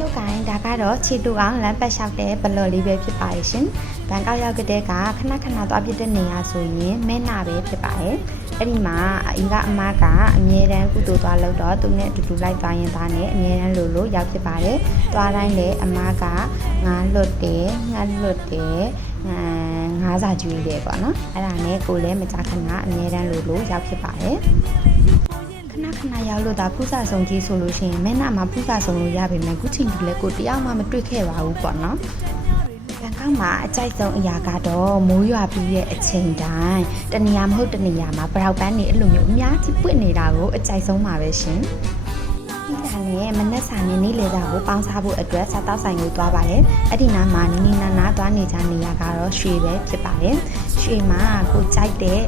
လုတ်ကိုင်းဒါကတော့ခြေတူအောင်လမ်းပတ်လျှောက်တဲ့ဘလော်လေးပဲဖြစ်ပါရဲ့ရှင်။ဘန်ကောက်ရောက်ကတဲ့ကခဏခဏသွားပြတဲ့နေရာဆိုရင်မဲနာပဲဖြစ်ပါရဲ့။အဲ့ဒီမှာအင်ကအမကအမြဲတမ်းကုသိုလ်သွားလို့တော့သူနဲ့အတူတူလိုက်သွားရင်သားနဲ့အမြဲတမ်းလို့လို့ရောက်ဖြစ်ပါတယ်။သွားတိုင်းလည်းအမကငါလွတ်တယ်ငါလွတ်တယ်ငါငါးစာကျွေးတယ်ပေါ့နော်။အဲ့ဒါနဲ့ကိုလည်းမကြခဏအမြဲတမ်းလို့လို့ရောက်ဖြစ်ပါတယ်။ ခဏခဏရောက်လို့ဒါဖူးစာဆောင်ကြီးဆိုလို့ရှိရင်မဲနာမှာဖူးစာဆောင်လို့ရပါမယ်ခုချိန်ဒီလည်းကိုတရားမှမတွေ့ခဲ့ပါဘူးပေါ့နော်ဘန်ကောက်မှာအကြိုက်ဆုံးအရာကတော့မိုးရွာပြီးရဲ့အချိန်တိုင်းတနေရာမဟုတ်တနေရာမှာဘရောက်ပန်းနေအဲ့လိုမျိုးအများကြီးပွင့်နေတာကိုအကြိုက်ဆုံးပါပဲရှင်ဒီကနေ့မနက်စာနဲ့နေ့လည်စာကိုပေါင်းစားဖို့အတွက်စားတောက်ဆိုင်ကိုသွားပါတယ်။အဲ့ဒီနားမှာနီနီနာနာသွားနေကြနေရကတော့ရွှေပဲဖြစ်ပါတယ်။ရွှေမှာကိုကြိုက်တဲ့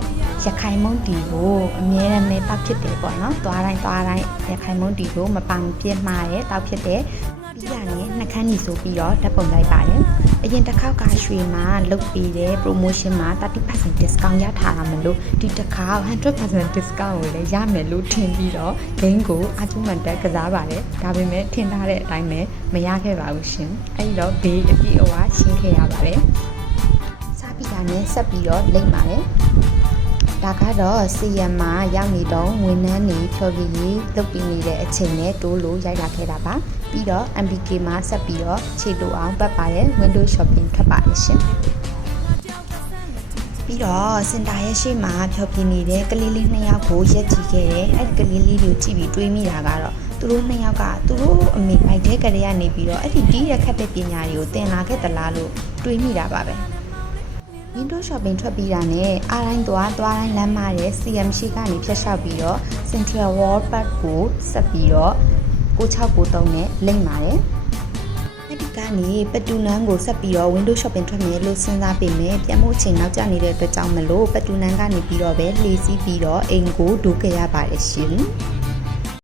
ရခိုင်မုန်တီကိုအမြဲတမ်းပဲတောက်ဖြစ်တယ်ပေါ့နော်။သွားတိုင်းသွားတိုင်းရခိုင်မုန်တီကိုမပန်ပြစ်မှားတဲ့တောက်ဖြစ်တဲ့ပြီးရနဲ့နှခမ်းညီဆိုပြီးတော့ဓာတ်ပုံလိုက်ပါတယ်။အရင်တစ်ခေါက်ကရွှေမှာလုတ်ပြီးတဲ့ promotion မှာ30% discount ရထားတာမလို့ဒီတစ်ခါ100% discount ကိုလည်းရမယ်လို့ထင်ပြီးတော့ game ကိုအကျူးမှန်တက်ကစားပါတယ်။ဒါပေမဲ့ထင်ထားတဲ့အတိုင်းပဲမရခဲ့ပါဘူးရှင်။အဲဒီတော့ဘေးအပြည့်အဝရှင်းခဲ့ရပါတယ်။စားပြီးတာနဲ့ဆက်ပြီးတော့လိမ့်ပါတယ်။ ဒါကတော့ CM မှာရောက်နေတော့ဝန်ထမ်းတွေဖြော်ပြရေးလုပ်ပြီးနေတဲ့အချိန်နဲ့တိုးလို့ရိုက်လာခဲ့တာပါပြီးတော့ MBK မှာဆက်ပြီးတော့ခြေတိုအောင်ပတ်ပါရဲ့ window shopping ထွက်ပါရဲ့ရှင်ပြီးတော့စင်တာရဲ့ရှေ့မှာဖြော်ပြနေတဲ့ကလေးလေးနှစ်ယောက်ကိုရက်ကြည့်ခဲ့တယ်အဲ့ဒီကလေးလေးကိုကြည့်ပြီးတွေးမိတာကတော့သူတို့နှစ်ယောက်ကသူတို့အမေပိုက်တဲ့ကလေးကနေပြီးတော့အဲ့ဒီတီးရက်ခတ်တဲ့ပညာတွေကိုသင်လာခဲ့သလားလို့တွေးမိတာပါပဲ window shopping ထွက်ပြီးတာနဲ့အားတိုင်းသွားသွားတိုင်းလမ်းမတဲ့ CM ရှိကနေဖြတ်လျှောက်ပြီးတော့ Central Wall Park ကိုဆက်ပြီးတော့9693နဲ့လိမ့်ပါတယ်အဲ့ဒီကနေပတူနန်းကိုဆက်ပြီးတော့ window shopping ထွက်မယ်လို့စဉ်းစားပေမဲ့ပြန်ဖို့အချိန်နောက်ကျနေတဲ့အတွက်ကြောင့်မလို့ပတူနန်းကနေပြီးတော့ပဲလှေစီးပြီးတော့အိမ်ကိုဒိုးခဲ့ရပါတယ်ရှင်။